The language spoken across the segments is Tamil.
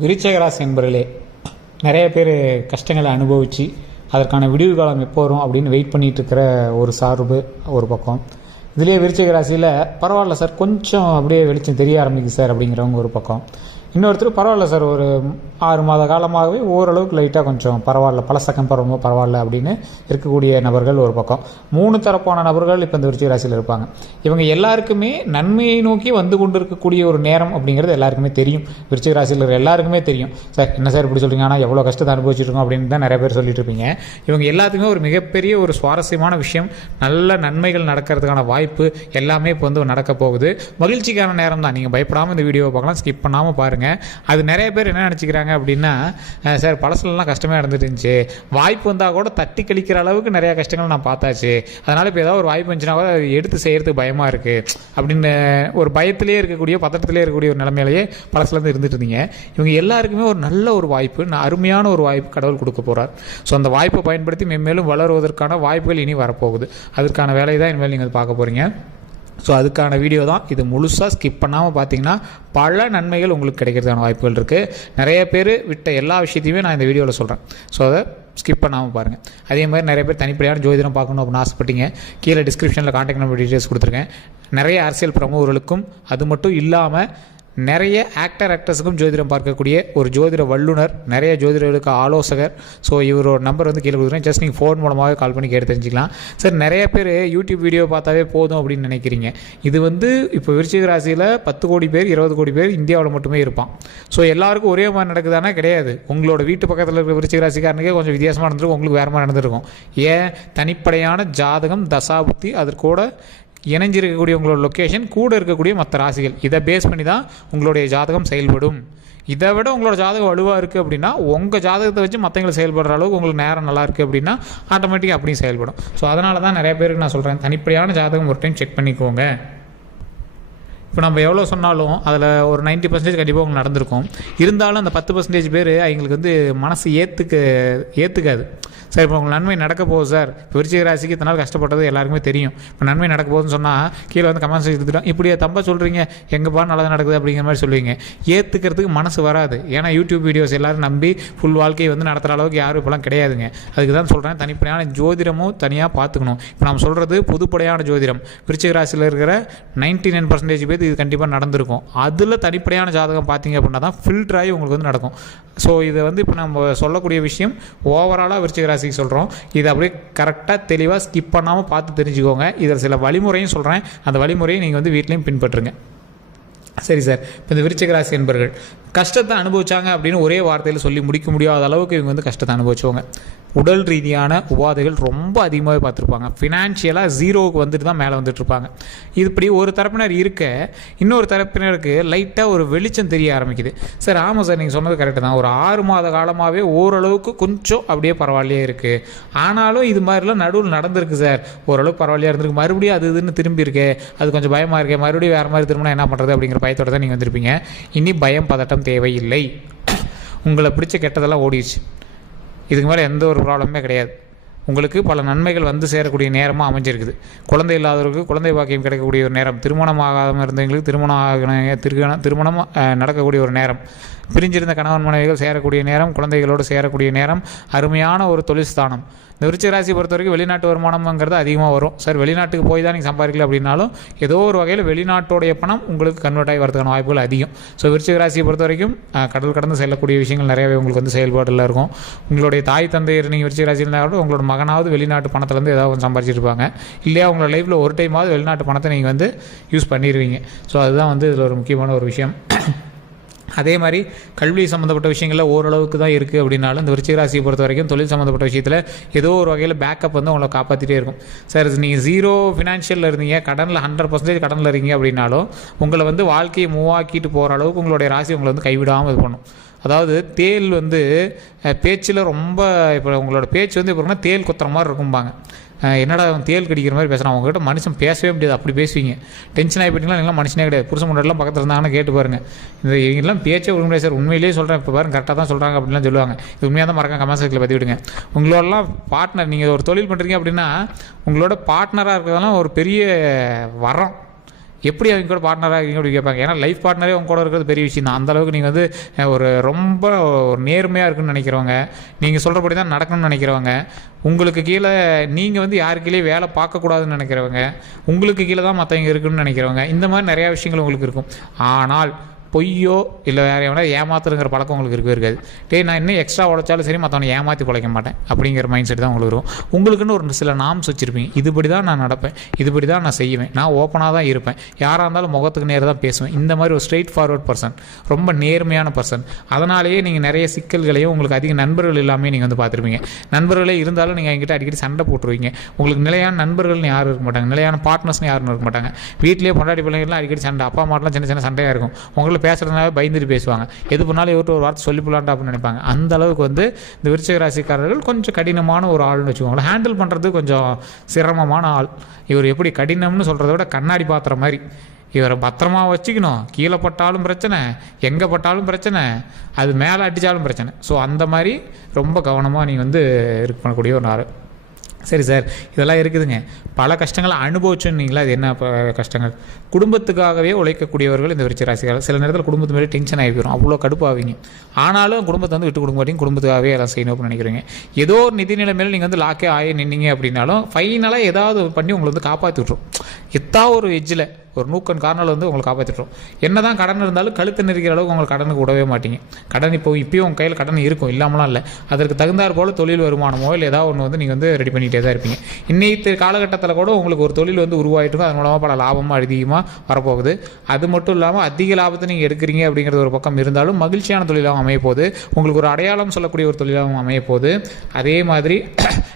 விருச்சிக ராசி என்பவர்களே, நிறைய பேர் கஷ்டங்களை அனுபவித்து அதற்கான விடிவு காலம் எப்போ வரும் அப்படின்னு வெயிட் பண்ணிகிட்டு இருக்கிற ஒரு சார்பு ஒரு பக்கம். இதுலேயே விருச்சிக ராசியில் பரவாயில்ல சார், கொஞ்சம் அப்படியே வெளிச்சம் தெரிய ஆரம்பிக்குது சார் அப்படிங்கிறவங்க ஒரு பக்கம். இன்னொருத்தர் பரவாயில்ல சார், ஒரு 6 மாத காலமாகவே ஓரளவுக்கு லைட்டாக கொஞ்சம் பரவாயில்ல, பழசக்கம் பரவாயில்ல பரவாயில்ல அப்படின்னு இருக்கக்கூடிய நபர்கள் ஒரு பக்கம். 3 தரப்பான நபர்கள் இப்போ இந்த விருச்சிக ராசியில் இருப்பாங்க. இவங்க எல்லாருக்குமே நன்மையை நோக்கி வந்து கொண்டு இருக்கக்கூடிய ஒரு நேரம் அப்படிங்கிறது எல்லாருக்குமே தெரியும். விருச்சிக ராசியில் இருக்கிற எல்லாருக்குமே தெரியும். சார் என்ன சார் இப்படி சொல்கிறீங்க, ஆனால் எவ்வளோ கஷ்டத்தை அனுபவிச்சிருக்கோம் அப்படின்னு தான் நிறைய பேர் சொல்லிட்டு இருப்பீங்க. இவங்க எல்லாத்துக்குமே ஒரு மிகப்பெரிய ஒரு சுவாரஸ்யமான விஷயம், நல்ல நன்மைகள் நடக்கிறதுக்கான வாய்ப்பு எல்லாமே இப்போ வந்து நடக்க போகுது. மகிழ்ச்சிக்கான நேரம் தான். நீங்கள் பயப்படாமல் இந்த வீடியோவை பார்க்கலாம், ஸ்கிப் பண்ணாமல் பாருங்கள். அது நிறைய பேர் என்ன நினச்சிக்கிறாங்க அப்படின்னா, சார் பழசுலாம் கஷ்டமாக இருந்துட்டு இருந்துச்சு, வாய்ப்பு வந்தால் கூட தட்டி கழிக்கிற அளவுக்கு நிறையா கஷ்டங்கள் நான் பார்த்தாச்சு, அதனால் இப்போ ஏதாவது ஒரு வாய்ப்பு வந்துச்சுன்னா கூட அதை எடுத்து செய்கிறதுக்கு பயமாக இருக்குது அப்படின்னு ஒரு பயத்திலே இருக்கக்கூடிய, பதட்டத்திலே இருக்கக்கூடிய ஒரு நிலைமையிலேயே பழசுலேருந்து இருந்துட்டு இருந்தீங்க. இவங்க எல்லாருக்குமே ஒரு நல்ல ஒரு வாய்ப்பு, அருமையான ஒரு வாய்ப்பு கடவுள் கொடுக்க போகிறார். ஸோ அந்த வாய்ப்பை பயன்படுத்தி மென்மேலும் வளருவதற்கான வாய்ப்புகள் இனி வரப்போகுது. அதற்கான வேலையை தான் இனிமேல் நீங்கள் பார்க்க போகிறீங்க. ஸோ அதுக்கான வீடியோ தான் இது. முழுசாக ஸ்கிப் பண்ணாமல் பார்த்தீங்கன்னா பல நன்மைகள் உங்களுக்கு கிடைக்கிறதுக்கான வாய்ப்புகள் இருக்குது. நிறைய பேர் விட்ட எல்லா விஷயத்தையுமே நான் இந்த வீடியோவில் சொல்கிறேன். ஸோ அதை ஸ்கிப் பண்ணாமல் பாருங்கள். அதே மாதிரி நிறைய பேர் தனிப்படையான ஜோதிடம் பார்க்கணும் அப்படின்னு ஆசைப்பட்டீங்க. கீழே டிஸ்கிரிப்ஷனில் கான்டாக்ட் நம்பர் டீட்டெயில்ஸ் கொடுத்துருக்கேன். நிறைய அரசியல் பிரமுகர்களுக்கும் அது மட்டும் இல்லாமல் நிறைய ஆக்டர்ஸுக்கும் ஜோதிடம் பார்க்கக்கூடிய ஒரு ஜோதிட வல்லுனர், நிறைய ஜோதிடர்களுக்கு ஆலோசகர். ஸோ இவரோட நம்பர் வந்து கீழே கொடுக்குறேன். ஜஸ்ட் நீங்கள் ஃபோன் மூலமாகவே கால் பண்ணி கேட்டு தெரிஞ்சிக்கலாம். சார் நிறைய பேர் யூடியூப் வீடியோ பார்த்தாவே போதும் அப்படின்னு நினைக்கிறீங்க. இது வந்து இப்போ விருச்சிக ராசியில் 10 கோடி பேர் 20 கோடி பேர் இந்தியாவில் மட்டுமே இருப்பான். ஸோ எல்லாருக்கும் ஒரே மாதிரி நடக்குதானா? கிடையாது. உங்களோட வீட்டு பக்கத்தில் இருக்கிற விருச்சிக ராசிக்காரனுக்கே கொஞ்சம் வித்தியாசமாக நடந்திருக்கும், உங்களுக்கு வேறு மாதிரி நடந்திருக்கும். ஏன்? தனிப்படையான ஜாதகம், தசாபுத்தி, அதற்கூட இணைஞ்சிருக்கக்கூடிய உங்களோட லொக்கேஷன், கூட இருக்கக்கூடிய மற்ற ராசிகள், இதை பேஸ் பண்ணி தான் உங்களுடைய ஜாதகம் செயல்படும். இதை விட உங்களோட ஜாதகம் வலுவாக இருக்குது அப்படின்னா, உங்கள் ஜாதகத்தை வச்சு மற்றவங்களை செயல்படுற அளவுக்கு உங்களுக்கு நேரம் நல்லா இருக்குது அப்படின்னா ஆட்டோமேட்டிக்காக அப்படியும் செயல்படும். ஸோ அதனால தான் நிறைய பேருக்கு நான் சொல்கிறேன், தனிப்படையான ஜாதகம் ஒரு டைம் செக் பண்ணிக்கோங்க. இப்போ நம்ம எவ்வளோ சொன்னாலும் அதில் ஒரு 90% கண்டிப்பாக உங்களுக்கு நடந்திருக்கும். இருந்தாலும் அந்த 10% பேர் அவங்களுக்கு வந்து மனசு ஏற்றுக்காது. சார் இப்போ உங்களுக்கு நன்மை நடக்க போகுது சார், இப்போ விருச்சிக ராசிக்கு இத்தனை நாள் கஷ்டப்பட்டது எல்லாருக்குமே தெரியும், இப்போ நன்மை நடக்க போகுதுன்னு சொன்னால் கீழே வந்து கமெண்ட்ஸ் எடுத்துட்டோம், இப்படியே தப்பாக சொல்கிறீங்க, எங்கேப்பா நல்லது நடக்குது அப்படிங்கிற மாதிரி சொல்லுவீங்க. ஏற்றுக்கிறதுக்கு மனசு வராது. ஏன்னா யூடியூப் வீடியோஸ் எல்லோரும் நம்பி ஃபுல் வாழ்க்கையை வந்து நடத்துகிற அளவுக்கு யாரும் இப்போலாம் கிடையாதுங்க. அதுக்கு தான் சொல்கிறேன், தனிப்படையான ஜோதிடமும் தனியாக பார்த்துக்கணும். இப்போ நம்ம சொல்கிறது பொதுப்படையான ஜோதிடம். விருச்சிக ராசியில் இருக்கிற 99% பேர் இது கண்டிப்பாக நடந்திருக்கும். அதில் தனிப்படையான ஜாதகம் பார்த்தீங்க அப்படின்னா தான் ஃபில்டர் ஆகி உங்களுக்கு வந்து நடக்கும். ஸோ இதை வந்து இப்போ நம்ம சொல்லக்கூடிய விஷயம் ஓவராலாக விருச்சிக ராசிக்கு சொல்கிறோம். இதை அப்படியே கரெக்டாக தெளிவாக ஸ்கிப் பண்ணாமல் பார்த்து தெரிஞ்சுக்கோங்க. இதில் சில வழிமுறையும் சொல்கிறேன், அந்த வழிமுறையை நீங்கள் வந்து வீட்லேயும் பின்பற்றுங்க. சரி சார், இப்போ இந்த விருச்சிக ராசி என்பர்கள் கஷ்டத்தை அனுபவிச்சாங்க அப்படின்னு ஒரே வார்த்தையில் சொல்லி முடிக்க முடியாத அளவுக்கு இவங்க வந்து கஷ்டத்தை அனுபவிச்சவங்க. உடல் ரீதியான உபாதைகள் ரொம்ப அதிகமாகவே பார்த்துருப்பாங்க. ஃபினான்ஷியலாக ஜீரோவுக்கு வந்துட்டு தான் மேலே வந்துட்டுருப்பாங்க. இது இப்படி ஒரு தரப்பினர் இருக்க, இன்னொரு தரப்பினருக்கு லைட்டாக ஒரு வெளிச்சம் தெரிய ஆரம்பிக்குது. சார் ஆமாம் சார், நீங்கள் சொன்னது கரெக்டு தான், ஒரு 6 மாத காலமாகவே ஓரளவுக்கு கொஞ்சம் அப்படியே பரவாயில்லையே இருக்குது, ஆனாலும் இது மாதிரிலாம் நடுவில் நடந்திருக்கு சார், ஓரளவுக்கு பரவாயில்லையா இருந்திருக்கு, மறுபடியும் அது இதுன்னு திரும்பி இருக்கே, அது கொஞ்சம் பயமாக இருக்கே, மறுபடியும் வேறு மாதிரி திரும்பினா என்ன பண்ணுறது அப்படிங்கிற பயத்தோடு தான் நீங்கள் வந்திருப்பீங்க. இனி பயம் பதட்டம் தேவையில்லை. உங்களை பிடிச்ச கெட்டதெல்லாம் ஓடிடுச்சு. இதுக்கு மேலே எந்த ஒரு ப்ராப்ளமே கிடையாது. உங்களுக்கு பல நன்மைகள் வந்து சேரக்கூடிய நேரமாக அமைஞ்சிருக்குது. குழந்தை இல்லாதவர்களுக்கு குழந்தை பாக்கியம் கிடைக்கக்கூடிய ஒரு நேரம், திருமணம் ஆகாமல் இருந்தவங்களுக்கு திருமணம் நடக்கக்கூடிய ஒரு நேரம், பிரிஞ்சிருந்த கணவன் மனைவிகள் சேரக்கூடிய நேரம், குழந்தைகளோடு சேரக்கூடிய நேரம், அருமையான ஒரு தொழில் ஸ்தானம். இந்த விருச்சிக ராசியை பொறுத்த வரைக்கும் வெளிநாட்டு வருமானம்ங்கிறது அதிகமாக வரும். சார் வெளிநாட்டுக்கு போய் தான் நீங்கள் சம்பாதிக்கல அப்படின்னாலும் ஏதோ ஒரு வகையில் வெளிநாட்டோடைய பணம் உங்களுக்கு கன்வெர்ட் ஆகி வரதுக்கான வாய்ப்புகள் அதிகம். ஸோ விருச்சிக ராசியை பொறுத்த வரைக்கும் கடல் கடந்து செல்லக்கூடிய விஷயங்கள் நிறையவே உங்களுக்கு வந்து செயல்பாட்டில் இருக்கும். உங்களுடைய தாய் தந்தையர் நீங்கள் விருச்சிக ராசியில் இருந்தால் கூட உங்களோட மகனாவது வெளிநாட்டு பணத்துலேருந்து ஏதாவது கொஞ்சம் சம்பாதிச்சிருப்பாங்க. இல்லையா உங்களோட லைஃப்பில் ஒரு டைமாவது வெளிநாட்டு பணத்தை நீங்கள் வந்து யூஸ் பண்ணிடுவீங்க. ஸோ அதுதான் வந்து இதில் ஒரு முக்கியமான ஒரு விஷயம். அதே மாதிரி கல்வி சம்மந்தப்பட்ட விஷயங்களில் ஓரளவுக்கு தான் இருக்குது அப்படின்னாலும் இந்த விருச்சிக ராசியை பொறுத்த வரைக்கும் தொழில் சம்மந்தப்பட்ட விஷயத்தில் ஏதோ ஒரு வகையில் பேக்கப் வந்து உங்களை காப்பாற்றிட்டே இருக்கும். சார் நீங்கள் 0 ஃபினான்ஷியலில் இருந்தீங்க, கடனில் 100% கடனில் இருக்கீங்க அப்படின்னாலும் உங்களை வந்து வாழ்க்கையை மூவ் ஆக்கிட்டு போகிற அளவுக்கு உங்களுடைய ராசி உங்களை வந்து கைவிடாமல் இது பண்ணும். அதாவது தேல் வந்து பேச்சில் ரொம்ப, இப்போ உங்களோட பேச்சு வந்து எப்படின்னா தேல் குத்துற மாதிரி இருக்கும்பாங்க. என்னடா தேல் கடிக்கிற மாதிரி பேசுகிறான், அவங்ககிட்ட மனுஷன் பேசவே முடியாது, அப்படி பேசுவீங்க. டென்ஷன் ஆகி போயிட்டீங்களா, நீங்களாம் மனுஷனே கிடையாது. புருஷன் முன்னாடிலாம் பக்கத்தில் இருந்தாங்கன்னா கேட்டு பாருங்கள். இவங்கெல்லாம் பேச்சே விட முடியாது சார், உண்மையிலேயே சொல்கிறேன், இப்போ பாருங்க கரெக்டாக தான் சொல்கிறாங்க அப்படின்லாம் சொல்லுவாங்க. இது உண்மையாக தான் மறக்காம கமெண்ட் செக்ஷனில் பற்றி விடுங்க. உங்களோடலாம் பார்ட்னர், நீங்கள் ஒரு தொழில் பண்ணுறீங்க அப்படின்னா உங்களோட பார்ட்னராக இருக்கிறதெல்லாம் ஒரு பெரிய வரம். எப்படி அவங்க கூட பார்ட்னராக இருக்கீங்க அப்படி கேட்பாங்க. ஏன்னா லைஃப் பார்ட்னரே அவங்க கூட இருக்கிறது பெரிய விஷயம் தான். அந்தளவுக்கு நீங்கள் வந்து ஒரு ரொம்ப ஒரு நேர்மையாக இருக்குன்னு நினைக்கிறவங்க, நீங்கள் சொல்கிறபடி தான் நடக்கணும்னு நினைக்கிறவங்க, உங்களுக்கு கீழே நீங்கள் வந்து யாரு கீழே வேலை பார்க்கக்கூடாதுன்னு நினைக்கிறவங்க, உங்களுக்கு கீழே தான் மற்றவங்க இருக்குன்னு நினைக்கிறவங்க, இந்த மாதிரி நிறையா விஷயங்கள் உங்களுக்கு இருக்கும். ஆனால் பொய்யோ இல்லை வேறு எவனா ஏமாத்துறங்கிற பழக்கம் உங்களுக்கு இருக்கவே இருக்காது. நான் இன்னும் எக்ஸ்ட்ரா உழைச்சாலும் சரி மற்றவனை ஏமாற்றி பிழைக்க மாட்டேன் அப்படிங்கிற மைண்ட் செட் தான் உங்களுக்கு இருக்கும். உங்களுக்குன்னு ஒரு சில நாம்ஸ் வச்சுருப்பீங்க. இதுபடி தான் நான் நடப்பேன், இதுபடி தான் நான் செய்வேன், நான் ஓப்பனாக தான் இருப்பேன், யாராக இருந்தாலும் முகத்துக்கு நேராக தான் பேசுவேன். இந்த மாதிரி ஒரு ஸ்ட்ரெயிட் ஃபார்வர்ட் பர்சன், ரொம்ப நேர்மையான பர்சன். அதனாலேயே நீங்கள் நிறைய சிக்கல்களையும் உங்களுக்கு அதிக நண்பர்கள் இல்லாமல் நீங்கள் வந்து பார்த்துருப்பீங்க. நண்பர்களே இருந்தாலும் நீங்கள் என்கிட்ட அடிக்கடி சண்டை போட்டுருவீங்க. உங்களுக்கு நிலையான நண்பர்கள்னு யாரும் இருக்க மாட்டாங்க, நிலையான பார்ட்னர்ஸ்னு யாரும் இருக்க மாட்டாங்க. வீட்டிலேயே பொண்டாட்டி பிள்ளைங்கள்லாம் அடிக்கடி சண்டை, அப்பா அம்மாட்டெலாம் சின்ன சின்ன சண்டையாக இருக்கும். உங்களை பேசுகிறதுனால பயந்துட்டு பேசுவாங்க, எது பண்ணாலும் இவர்கிட்ட ஒரு வார்த்தை சொல்லி போலான்டா அப்படின்னு நினைப்பாங்க. அந்த அளவுக்கு வந்து இந்த விருச்சிக ராசிக்காரர்கள் கொஞ்சம் கடினமான ஒரு ஆள்னு வச்சுக்கோங்களேன். ஹேண்டில் பண்ணுறது கொஞ்சம் சிரமமான ஆள். இவர் எப்படி கடினம்னு சொல்கிறத விட கண்ணாடி பாத்திரம் மாதிரி. இவரை பத்திரமா வச்சுக்கணும், கீழே பட்டாலும் பிரச்சனை, எங்கே பட்டாலும் பிரச்சனை, அது மேலே அடித்தாலும் பிரச்சனை. ஸோ அந்த மாதிரி ரொம்ப கவனமாக நீ வந்து இது பண்ணக்கூடிய ஒரு ஆள். சரி சார், இதெல்லாம் இருக்குதுங்க, பல கஷ்டங்களை அனுபவிச்சுன்னீங்களா? அது என்ன கஷ்டங்கள்? குடும்பத்துக்காகவே உழைக்கக்கூடியவர்கள் இந்த விருச்சிக ராசிக்காரர்கள். சில நேரத்தில் குடும்பத்து மேலே டென்ஷன் ஆகிடும், அவ்வளோ கடுப்பாவீங்க. ஆனாலும் குடும்பத்தை வந்து விட்டு கொடுக்க மாட்டீங்க, குடும்பத்துக்காகவே எல்லாம் செய்யணும் அப்படின்னு நினைக்கிறீங்க. ஏதோ ஒரு நிதி நிலைமையில் நீங்கள் வந்து லாக்கே ஆகி நின்னீங்க அப்படின்னாலும் ஃபைனலாக ஏதாவது பண்ணி உங்களை வந்து காப்பாற்றி விட்ரும். ஒரு எஜ்ஜில் ஒரு நூக்கன் காரணம் வந்து உங்களை காப்பாற்றிட்டோம். என்ன தான் கடன் இருந்தாலும் கழுத்து நெருக்கிற அளவுக்கு உங்களுக்கு கடனுக்கு விடவே மாட்டீங்க. கடன் இப்போயும் உங்கள் கையில் கடன் இருக்கும், இல்லாமலாம் இல்லை. அதற்கு தகுந்தாற் போல் தொழில் வருமானமோ இல்லை ஏதாவது ஒன்று வந்து நீங்கள் வந்து ரெடி பண்ணிகிட்டே தான் இருப்பீங்க. இன்னைக்கு காலகட்டத்தில் கூட உங்களுக்கு ஒரு தொழில் வந்து உருவாகிட்டு அதன் மூலமாக பல லாபமாக அதிகமாக வரப்போகுது. அது மட்டும் இல்லாமல் அதிக லாபத்தை நீங்கள் எடுக்கிறீங்க அப்படிங்கிறது ஒரு பக்கம் இருந்தாலும் மகிழ்ச்சியான தொழிலாகவும் அமையப்போகுது. உங்களுக்கு ஒரு அடையாளம் சொல்லக்கூடிய ஒரு தொழிலாகவும் அமையப்போகுது. அதே மாதிரி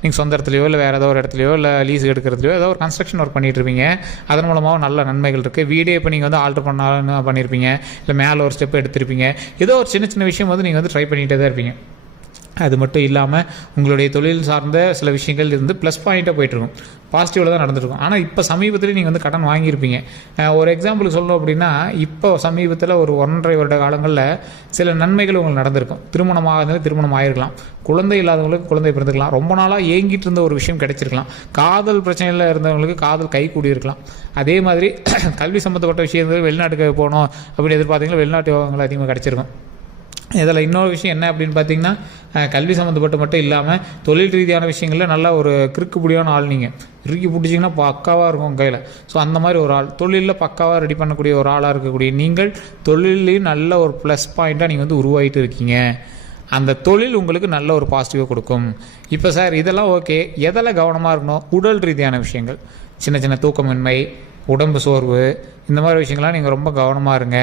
நீங்கள் சொந்த இடத்துலையோ இல்லை வேறு ஏதோ ஒரு இடத்துலையோ இல்லை லீஸுக்கு எடுக்கிறதுலையோ ஏதோ ஒரு கன்ஸ்ட்ரக்ஷன் ஒர்க் பண்ணிகிட்டு இருப்பீங்க. அதன் மூலமாக நல்ல நன்மைகள் இருக்குது. வீடே இப்போ நீங்கள் வந்து ஆல்ட்ரு பண்ணாலும் பண்ணியிருப்பீங்க, இல்லை மேலே ஒரு ஸ்டெப் எடுத்திருப்பீங்க. ஏதோ ஒரு சின்ன சின்ன விஷயம் வந்து நீங்கள் வந்து ட்ரை பண்ணிகிட்டே தான் இருப்பீங்க. அது மட்டும் இல்லாமல் உங்களுடைய தொழில் சார்ந்த சில விஷயங்கள் இருந்து ப்ளஸ் பாயிண்ட்டாக போயிட்டுருக்கும், பாசிட்டிவில் தான் நடந்துருக்கும். ஆனால் இப்போ சமீபத்தில் நீங்கள் வந்து கடன் வாங்கியிருப்பீங்க. ஒரு எக்ஸாம்பிளுக்கு சொல்லணும் அப்படின்னா, இப்போ சமீபத்தில் ஒரு 1.5 வருட காலங்களில் சில நன்மைகள் உங்களுக்கு நடந்திருக்கும். திருமணம் ஆகிருக்கலாம், குழந்தை இல்லாதவங்களுக்கு குழந்தை பிறந்துக்கலாம், ரொம்ப நாளாக ஏங்கிட்டு இருந்த ஒரு விஷயம் கிடைச்சிருக்கலாம், காதல் பிரச்சனையில் இருந்தவங்களுக்கு காதல் கை கூடியிருக்கலாம். அதே மாதிரி கல்வி சம்மந்தப்பட்ட விஷயங்கள் வெளிநாட்டுக்கு போகணும் அப்படின்னு எதிர்பார்த்தீங்கன்னா வெளிநாட்டு யோகங்கள் அதிகமாக கிடச்சிருக்கும். இதில் இன்னொரு விஷயம் என்ன அப்படின்னு பார்த்தீங்கன்னா, கல்வி சம்மந்தப்பட்டு மட்டும் இல்லாமல் தொழில் ரீதியான விஷயங்களில் நல்லா ஒரு கிறுக்கு பிடியான ஆள். நீங்கள் இறுக்கி பிடிச்சிங்கன்னா பக்காவாக இருக்கும் கையில். ஸோ அந்த மாதிரி ஒரு ஆள், தொழிலில் பக்காவாக ரெடி பண்ணக்கூடிய ஒரு ஆளாக இருக்கக்கூடிய நீங்கள் தொழிலையும் நல்ல ஒரு ப்ளஸ் பாயிண்ட்டாக நீங்கள் வந்து உருவாகிட்டு இருக்கீங்க. அந்த தொழில் உங்களுக்கு நல்ல ஒரு பாசிட்டிவாக கொடுக்கும். இப்போ சார் இதெல்லாம் ஓகே, எதில் கவனமாக இருக்கணும்? உடல் ரீதியான விஷயங்கள், சின்ன சின்ன தூக்கமின்மை, உடம்பு சோர்வு, இந்த மாதிரி விஷயங்கள்லாம் நீங்கள் ரொம்ப கவனமாக இருங்க.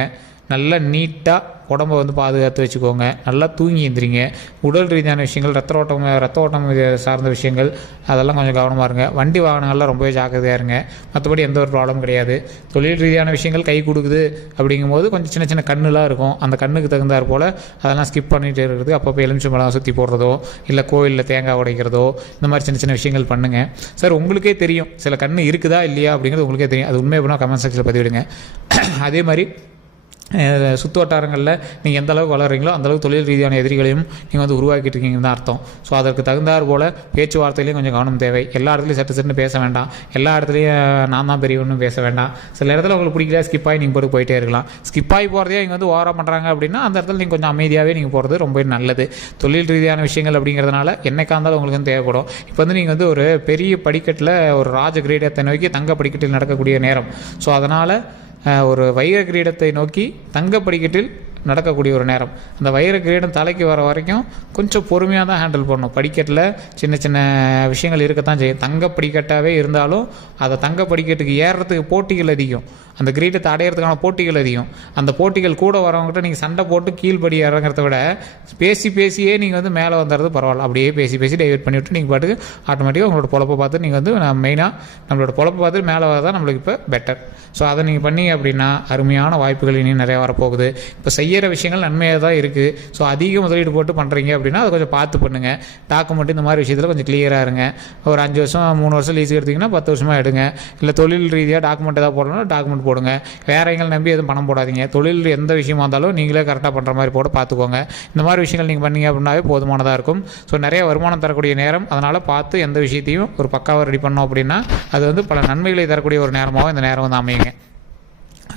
நல்லா நீட்டாக உடம்பை வந்து பாதுகாத்து வச்சுக்கோங்க, நல்லா தூங்கி எழுந்திரிங்க. உடல் ரீதியான விஷயங்கள், ரத்த ஓட்டம் சார்ந்த விஷயங்கள் அதெல்லாம் கொஞ்சம் கவனமாக இருங்க. வண்டி வாகனங்கள்லாம் ரொம்பவே ஜாக்கிரதையாக இருங்க. மற்றபடி எந்த ஒரு ப்ராப்ளமும் கிடையாது. தொழில் ரீதியான விஷயங்கள் கை கொடுக்குது அப்படிங்கும்போது கொஞ்சம் சின்ன சின்ன கண்ணுலாம் இருக்கும், அந்த கண்ணுக்கு தகுந்தாற் போல் அதெல்லாம் ஸ்கிப் பண்ணிகிட்டே இருக்கிறது. அப்பப்போ எலுமிச்சம்பழம் சுற்றி போடுறதோ இல்லை கோவிலில் தேங்காய் உடைக்கிறதோ இந்த மாதிரி சின்ன சின்ன விஷயங்கள் பண்ணுங்கள். சார் உங்களுக்கே தெரியும் சில கண்ணு இருக்குதா இல்லையா அப்படிங்கிறது உங்களுக்கே தெரியும். அது உண்மை அப்படின்னா கமெண்ட் செக்ஷனில் பதிவிடுங்க. அதே மாதிரி சுற்று வட்டாரங்களில் நீங்கள் எந்த அளவுக்கு வளர்கிறீங்களோ அந்தளவுக்கு தொழில் ரீதியான எதிரிகளையும் நீங்கள் வந்து உருவாக்கிட்டு இருக்கீங்கன்னு தான் அர்த்தம். ஸோ அதற்கு தகுந்தாற் போல் பேச்சுவார்த்தையிலையும் கொஞ்சம் கவனம் தேவை. எல்லா இடத்துலையும் சட்டுன்னு பேச வேண்டாம், எல்லா இடத்துலையும் நான் தான் பெரியவன்னு பேச வேண்டாம். சில இடத்துல உங்களுக்கு பிடிக்கல ஸ்கிப்பாகி நீங்கள் போயிட்டே இருக்கலாம். ஸ்கிப்பாகி போகிறதே இங்கே வந்து ஓவராக பண்ணுறாங்க அப்படின்னா அந்த இடத்துல நீங்கள் கொஞ்சம் அமைதியாகவே நீங்கள் போகிறது ரொம்ப நல்லது. தொழில் ரீதியான விஷயங்கள் அப்படிங்கிறதுனால என்னைக்கா இருந்தாலும் உங்களுக்கு வந்து தேவைப்படும். இப்போ வந்து நீங்கள் வந்து ஒரு பெரிய படிக்கட்டில் ஒரு ராஜ கிரீடத்தை நோக்கி தங்க படிக்கட்டில் நடக்கக்கூடிய நேரம். ஸோ அதனால் ஒரு வைர கிரீடத்தை நோக்கி தங்க படிக்கட்டில் நடக்கக்கூடிய ஒரு நேரம். அந்த வைர கிரீடம் தலைக்கு வர வரைக்கும் கொஞ்சம் பொறுமையாக தான் ஹேண்டில் பண்ணணும். படிக்கட்டில் சின்ன சின்ன விஷயங்கள் இருக்கத்தான் செய்யும். தங்க படிக்கட்டாகவே இருந்தாலும் அதை தங்க படிக்கட்டுக்கு ஏறுறதுக்கு போட்டிகள் அதிகம், அந்த கிரீடத்தை அடையிறதுக்கான போட்டிகள் அதிகம். அந்த போட்டிகள் கூட வரவங்ககிட்ட நீங்கள் சண்டை போட்டு கீழ்படி இறங்கிறத விட பேசியே நீங்கள் வந்து மேலே வந்துடுறது பரவாயில்ல. அப்படியே பேசி டைவெர்ட் பண்ணிவிட்டு நீங்கள் பாட்டுக்கு ஆட்டோமேட்டிக்காக உங்களோட பொழப்பை பார்த்து நீங்கள் வந்து மெயினாக நம்மளோட பொழப்பை பார்த்து மேலே வரதான் நம்மளுக்கு இப்போ பெட்டர். ஸோ அதை நீங்கள் பண்ணீங்க அப்படின்னா அருமையான வாய்ப்புகள் இனி நிறையா வரப்போகுது. இப்போ செய்கிற விஷயங்கள் நன்மையாக தான் இருக்குது. ஸோ அதிக முதலீடு போட்டு பண்ணுறீங்க அப்படின்னா அதை கொஞ்சம் பார்த்து பண்ணுங்கள். டாக்குமெண்ட் இந்த மாதிரி விஷயத்தில் கொஞ்சம் கிளியராக இருங்க. ஒரு 5 வருஷம் 3 வருஷம் லீஸுக்கு எடுத்திங்கன்னா 10 வருஷமாக எடுங்க. இல்லை தொழில் ரீதியாக டாக்குமெண்ட் ஏதாவது போடணும்னா டாக்குமெண்ட் போடுங்க. வேற எங்களை நம்பி எதுவும் பணம் போடாதீங்க. தொழில் எந்த விஷயமா இருந்தாலும் நீங்களே கரெக்டாக பண்ணுற மாதிரி போட்டு பார்த்துக்கோங்க. இந்த மாதிரி விஷயங்கள் நீங்கள் பண்ணீங்க அப்படின்னாவே போதுமானதாக இருக்கும். ஸோ நிறைய வருமானம் தரக்கூடிய நேரம், அதனால் பார்த்து எந்த விஷயத்தையும் ஒரு பக்காவாக ரெடி பண்ணோம் அப்படின்னா அது வந்து பல நன்மைகளை தரக்கூடிய ஒரு நேரமாகவும் இந்த நேரம் வந்து அமையுங்க.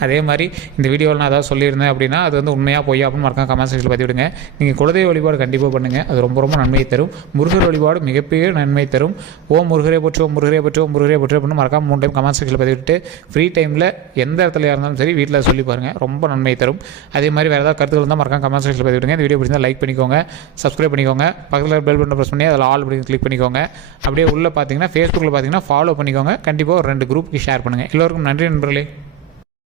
அதே மாதிரி இந்த வீடியோவில் நான் ஏதாவது சொல்லியிருந்தேன் அப்படின்னா அது வந்து உண்மையாக பொய்யா அப்படின்னு மறக்காம கமெண்ட் செக்ஷனில் பதிவு விடுங்க. நீங்கள் குலதெய்வ வழிபாடு கண்டிப்பாக பண்ணுங்கள், அது ரொம்ப ரொம்ப நன்மையை தரும். முருகர் வழிபாடு மிகப்பெரிய நன்மை தரும். ஓம் முருகரே போற்றி, ஓம் முருகரே போற்றி, ஓம் முருகரே போற்றி அப்படின்னு மறக்காம 3 டைம் கமெண்ட் செக்ஷனில் பதிவிட்டு ஃப்ரீ டைமில் எந்த இடத்துல இருந்தாலும் சரி வீட்டில் சொல்லி பாருங்கள், ரொம்ப நன்மையை தரும். அதே மாதிரி வேறு ஏதாவது கருத்துக்கள் இருந்தால் மறக்காம கமெண்ட் செக்ஷனில் பதிவு விடுங்க. இந்த வீடியோ பிடிச்சா லைக் பண்ணிக்கோங்க, சப்ஸ்கிரைப் பண்ணிக்கோங்க, பக்கத்தில் பெல் பட்டன் ப்ரெஸ் பண்ணி அதில் ஆல் அப்படின்னு கிளிக் பண்ணிக்கோங்க. அப்படியே உள்ளே பார்த்தீங்கன்னா ஃபேஸ்புக்கில் பார்த்தீங்கன்னா ஃபாலோ பண்ணிக்கோங்க. கண்டிப்பாக ஒரு 2 குரூப்புக்கு ஷேர் பண்ணுங்கள். எல்லோருக்கும் நன்றி நண்பர்களே.